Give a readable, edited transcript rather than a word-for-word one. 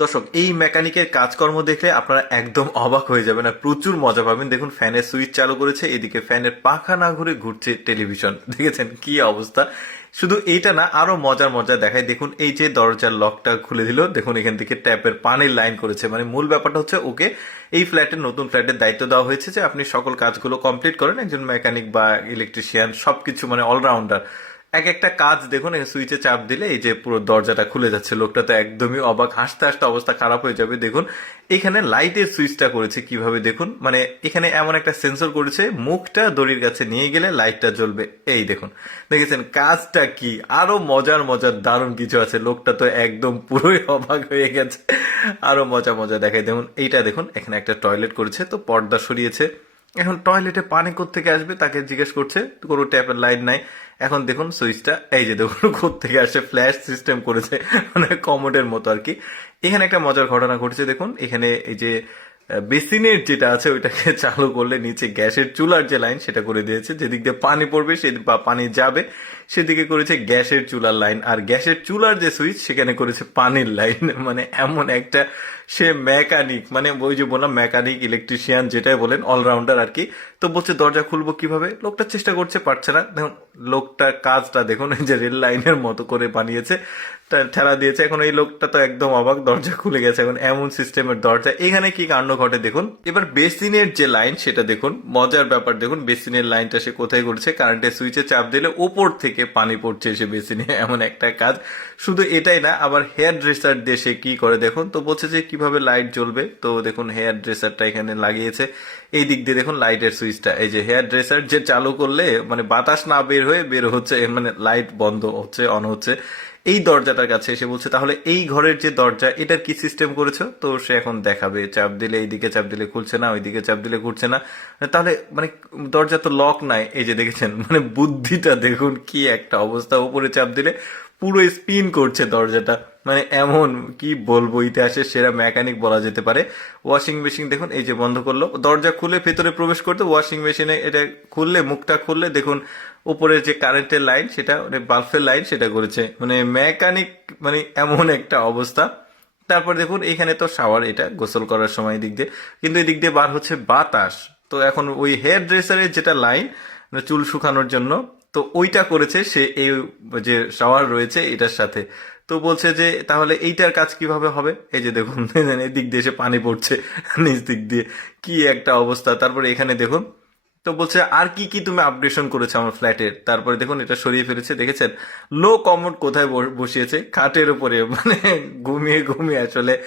দর্শক, এই মেকানিকের কাজকর্ম দেখলে আপনারা একদম অবাক হয়ে যাবেন আর প্রচুর মজা পাবেন। দেখুন, ফ্যানের সুইচ চালু করেছে, এদিকে ফ্যানের পাখা না ঘুরে ঘুরছে টেলিভিশন। দেখেছেন কি অবস্থা? শুধু এইটা না, আরো মজার মজা দেখায়। দেখুন, এই যে দরজার লকটা খুলে দিল, দেখুন এখান থেকে ট্যাপের পানির লাইন করেছে। মানে মূল ব্যাপারটা হচ্ছে, ওকে এই ফ্ল্যাটের নতুন ফ্ল্যাটের দায়িত্ব দেওয়া হয়েছে যে আপনি সকল কাজগুলো কমপ্লিট করেন। একজন মেকানিক বা ইলেকট্রিশিয়ান, সবকিছু মানে অলরাউন্ডার। এক একটা কাজ দেখুন, সুইচে চাপ দিলে এই যে পুরো দরজাটা খুলে যাচ্ছে। লোকটা তো একদমই অবাক, হাসতে হাসতে অবস্থা খারাপ হয়ে যাবে। দেখুন এখানে লাইটের সুইচটা করেছে কিভাবে দেখুন, মানে এখানে এমন একটা সেন্সর করেছে, মুখটা দড়ির কাছে নিয়ে গেলে লাইটটা জ্বলবে। এই দেখুন, দেখেছেন কাজটা কি? আরো মজার মজার দারুণ কিছু আছে। লোকটা তো একদম পুরোই অবাক হয়ে গেছে। আরো মজা মজা দেখায়। দেখুন এইটা দেখুন, এখানে একটা টয়লেট করেছে, তো পর্দা সরিয়েছে। এখন টয়লেটে পানি কোত্থেকে আসবে তাকে জিজ্ঞেস করছে, কোনো ট্যাপের লাইন নাই। এখন দেখুন সুইচটা, এই যে দেখুন কোত্থেকে আসে, ফ্ল্যাশ সিস্টেম করেছে, মানে কমোডের মতো আর কি। এখানে একটা মজার ঘটনা ঘটেছে। দেখুন এখানে এই যে বেসিনের যেটা আছে ওইটাকে চালু করলে নিচে গ্যাসের চুলার যে লাইন সেটা করে দিয়েছে। যেদিক দিয়ে পানি পড়বে সে বা পানি যাবে সেদিকে করেছে গ্যাসের চুলার লাইন, আর গ্যাসের চুলার যে সুইচ সেখানে করেছে পানির লাইন। মানে এমন একটা, সে মেকানিক, মানে ওই যে বললাম মেকানিক ইলেকট্রিশিয়ান যেটাই বলেন, অলরাউন্ডার আর কি। তো বলছে দরজা খুলবো কিভাবে, লোকটা চেষ্টা করছে, পারছে না। দেখুন লোকটার কাজটা দেখুন, এই যে রেল লাইনের মতো করে বানিয়েছে, ঠেলা দিয়েছে। এখন এই লোকটা তো একদম অবাক, দরজা খুলে গেছে। এখন এমন সিস্টেমের দরজা, এখানে কি কাণ্ড ঘটে দেখুন। এবার বেসিনের যে লাইন সেটা দেখুন, মজার ব্যাপার দেখুন, বেসিনের লাইনটা সে কোথায় করেছে, কারেন্টের সুইচে চাপ দিলে ওপর থেকে পানি পড়ছে এসে বেসিনে। এমন একটা কাজ। শুধু এটাই না, আবার হেয়ার ড্রেসার দিয়ে সে কি করে দেখুন। তো বলছে যে কিভাবে লাইট জ্বলবে, তো দেখুন হেয়ার ড্রেসারটা এখানে লাগিয়েছে। এই দিক দিয়ে দেখুন লাইটের সুইচটা, এই যে হেয়ার ড্রেসার যে চালু করলে মানে বাতাস না বের হচ্ছে, মানে লাইট বন্ধ হচ্ছে অন হচ্ছে। এই দরজাটার কাছে এসে বলছে তাহলে এই ঘরের যে দরজা এটার কি সিস্টেম করেছো। তো সে এখন দেখাবে, চাপ দিলে এইদিকে চাপ দিলে খুলছে না, ওইদিকে চাপ দিলে ঘুরছে না। তাহলে মানে দরজা তো লক নাই। এই যে দেখেছেন, মানে বুদ্ধিটা দেখুন কি একটা অবস্থা। উপরে চাপ দিলে পুরো স্পিন করছে দরজাটা। মানে এমন, কি বলবো, ইতিহাসের সেরা মেকানিক বলা যেতে পারে। ওয়াশিং মেশিন দেখুন, এই যে বন্ধ করলো, দরজা খুলে ভেতরে প্রবেশ করতে ওয়াশিং মেশিনে এটা খুললে, মুখটা খুললে দেখুন উপরের যে কারেন্টের লাইন সেটা, মানে বাল্বের লাইন সেটা করেছে। মানে মেকানিক, মানে এমন একটা অবস্থা। তারপর দেখুন এখানে তো শাওয়ার, এটা গোসল করার সময় দিক দিয়ে, কিন্তু এদিক দিয়ে বার হচ্ছে বাতাস। তো এখন ওই হেয়ার ড্রেসারের যেটা লাইন, মানে চুল শুকানোর জন্য, তো ওইটা করেছে সে এই যে শাওয়ার রয়েছে এটার সাথে। তো বলছে যে তাহলে এইটার কাজ কিভাবে হবে। এই যে দেখুন এদিক দিয়ে এসে পানি পড়ছে নিচ দিক দিয়ে, কি একটা অবস্থা। তারপরে এখানে দেখুন, তো বলছে আর কি কি তুমি আপগ্রেশন করেছো আমার ফ্ল্যাটের। তারপরে দেখুন এটা সরিয়ে ফেলেছে, দেখেছেন লো কমোড কোথায় বসিয়েছে, খাটের উপরে। মানে ঘুমিয়ে ঘুমিয়ে আসলে